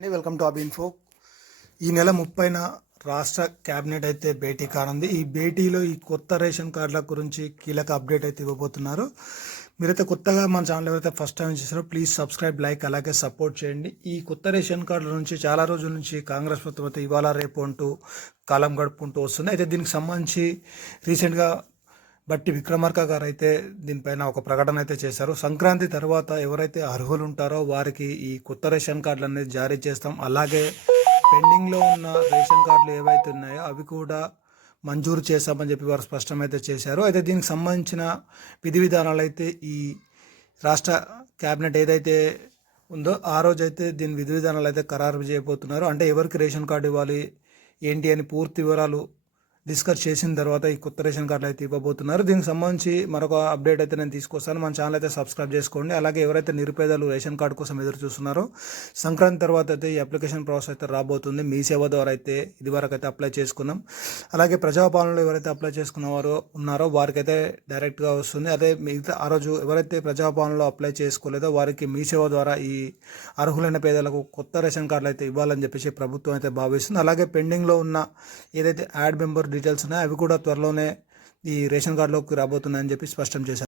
Welcome to అబ్ info. ఈ నెల 30న రాష్ట్ర కేబినెట్ అయితే భేటీ కానుంది. ఈ భేటీలో ఈ కొత్త రేషన్ కార్డుల గురించి కీలక అప్డేట్ అయితే ఇవ్వబోతున్నారు. మీరైతే కొత్తగా మన ఛానల్ ఎవరైతే ఫస్ట్ టైం చేశారో ప్లీజ్ సబ్స్క్రైబ్, లైక్, అలాగే సపోర్ట్ చేయండి. ఈ కొత్త రేషన్ కార్డుల నుంచి చాలా రోజుల నుంచి కాంగ్రెస్ ప్రభుత్వం అయితే ఇవాళ రేపు అంటూ కాలం గడుపుకుంటూ వస్తుంది. అయితే దీనికి సంబంధించి రీసెంట్గా బట్టి విక్రమార్క గారు అయితే దీనిపైన ఒక ప్రకటన అయితే చేశారు. సంక్రాంతి తర్వాత ఎవరైతే అర్హులు ఉంటారో వారికి ఈ కొత్త రేషన్ కార్డులు అనేది జారీ చేస్తాం. అలాగే పెండింగ్లో ఉన్న రేషన్ కార్డులు ఏవైతే ఉన్నాయో అవి కూడా మంజూరు చేస్తామని చెప్పి వారు స్పష్టమైతే చేశారు. అయితే దీనికి సంబంధించిన విధి విధానాలు అయితే ఈ రాష్ట్ర కేబినెట్ ఏదైతే ఉందో ఆ రోజు అయితే దీని విధి విధానాలు అయితే ఖరారు చేయబోతున్నారు. అంటే ఎవరికి రేషన్ కార్డు ఇవ్వాలి ఏంటి అని పూర్తి వివరాలు డిస్కస్ చేసిన తర్వాత ఈ కొత్త రేషన్ కార్డులు అయితే ఇవ్వబోతున్నారు. దీనికి సంబంధించి మరొక అప్డేట్ అయితే నేను తీసుకొస్తాను. మన ఛానల్ అయితే సబ్స్క్రైబ్ చేసుకోండి. అలాగే ఎవరైతే నిరుపేదలు రేషన్ కార్డు కోసం ఎదురు చూస్తున్నారో సంక్రాంతి తర్వాత అయితే ఈ అప్లికేషన్ ప్రాసెస్ అయితే రాబోతుంది. మీ సేవ ద్వారా అయితే ఇదివరకు అయితే అప్లై చేసుకున్నాం. అలాగే ప్రజాపాలనలో ఎవరైతే అప్లై చేసుకున్నవారో ఉన్నారో వారికైతే డైరెక్ట్గా వస్తుంది. అదే మిగతా ఆ రోజు ఎవరైతే ప్రజాపాలనలో అప్లై చేసుకోలేదో వారికి మీ సేవ ద్వారా ఈ అర్హులైన పేదలకు కొత్త రేషన్ కార్డులు అయితే ఇవ్వాలని చెప్పేసి ప్రభుత్వం అయితే భావిస్తుంది. అలాగే పెండింగ్లో ఉన్న ఏదైతే యాడ్ మెంబర్ డీటెయిల్స్ ఉన్నాయో అవి కూడా త్వరలోనే ఈ రేషన్ కార్డులోకి రాబోతున్నాయని చెప్పి స్పష్టం చేశారు.